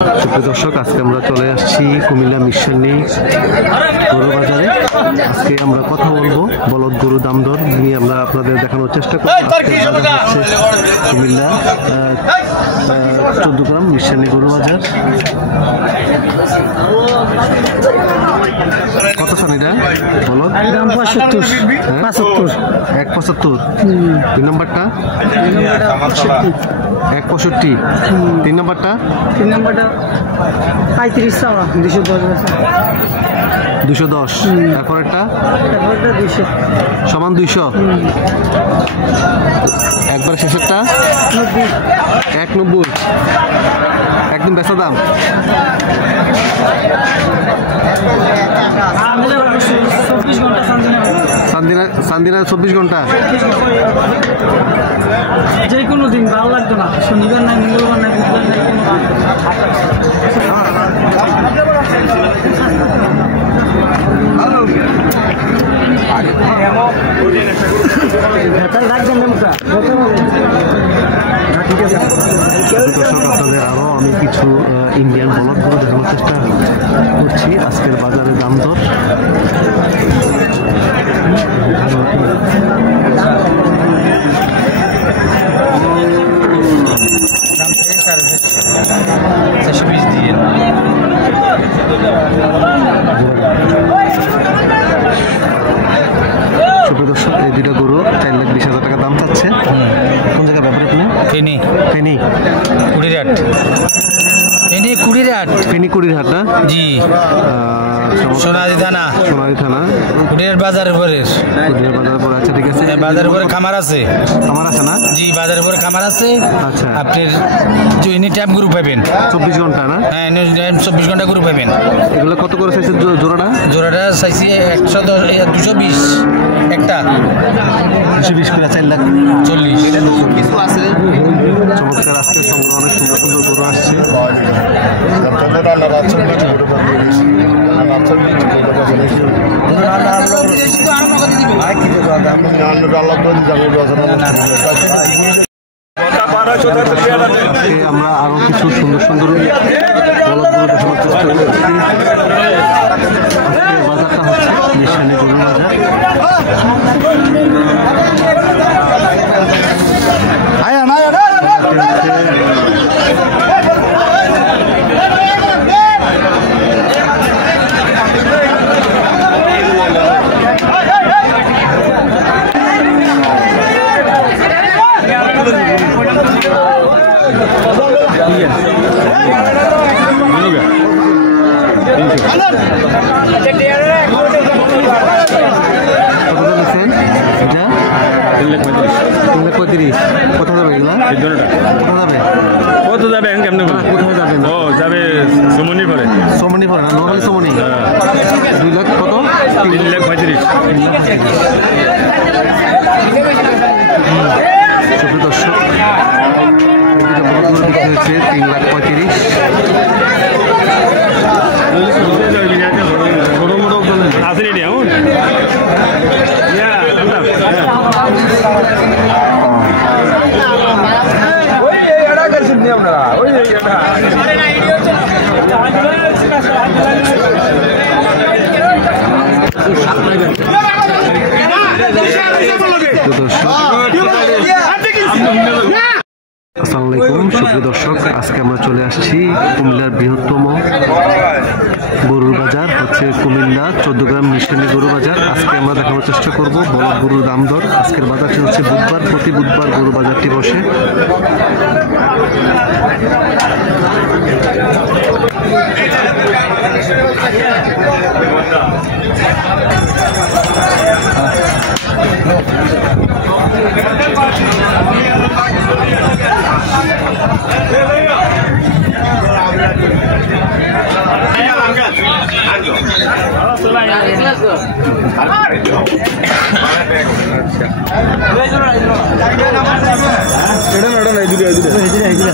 সুপ্রিয় দর্শক, আজকে আমরা চলে আসছি কুমিল্লা মিশনে গরু বাজারে। আজকে আমরা কথা বলবো বলদ গরু দাম দর নিয়ে, আমরা আপনাদের দেখানোর চেষ্টা করব। কুমিল্লা 14 গ্রাম মিশনে গরু বাজার। কত সানিটা বলদ? 1.75। 2 নম্বরটা 1.65। 3 নম্বরটা 210। তারপরেরটা সমান 200। একবার শেষেরটা 190। একদম বেচা দাম। সান্দিনা 24 ঘন্টা। যে কোনো দিন ভালো লাগতো না, শনিবার নাই, মঙ্গলবার নাই, বুধবার নাই, দর্শক, আপনাদের আরো আমি কিছু ইন্ডিয়ান বলদ করে দেখানোর চেষ্টা করছি। আজকের বাজারে দাম দর দর্শক, এই দুটা গরু 4,20,000 টাকা দাম চাচ্ছে। কোন জায়গার ব্যাপারে আপনি? ফেনী কুড়িরহাট না? জি, সোনালী থানা কুড়িরহাট বাজারের উপরে। আচ্ছা, ঠিক আছে। বাজারের উপরে খামার আছে না? জি, বাজারের উপরে খামার আছে। আচ্ছা, আপনার এনি টাইম গ্রুপ পাবেন 24 ঘন্টা না? হ্যাঁ, এনি টাইম 24 ঘন্টা গ্রুপ পাবেন। এগুলো কত করে চাইছে জোড়াটা? চাইছি 220 একটা 220 করে 4,40,000। চমৎকার, আজকে সংগ্রহ অনেক সুন্দর সুন্দর গরু আসছে। আমরা আরো কিছু সুন্দর সুন্দর বলদ গরু দেখানোর চেষ্টা করছি। বাজারটা হচ্ছে মিশনে গরু বাজার। কত যাবে কেমন? কোথায় যাবেন? ও যাবে সমনি পরে না? নোয়াখালী সমনি। 2 লাখ কত? 3,35,000। সুপ্রিয় দর্শক, বিক্রি হয়েছে 3,35,000। আসেনি এমন আসসালামু আলাইকুম সুপ্রিয় দর্শক, আজকে আমরা চলে আসছি কুমিল্লার বৃহত্তম গরুর বাজার হচ্ছে কুমিল্লা 14 গ্রাম মিশনে গরু বাজার। আজকে আমরা দেখানোর চেষ্টা করব বলদ গরুর দাম দর। আজকের বাজারটি হচ্ছে বুধবার, প্রতি বুধবার গরু বাজারটি বসে। এটা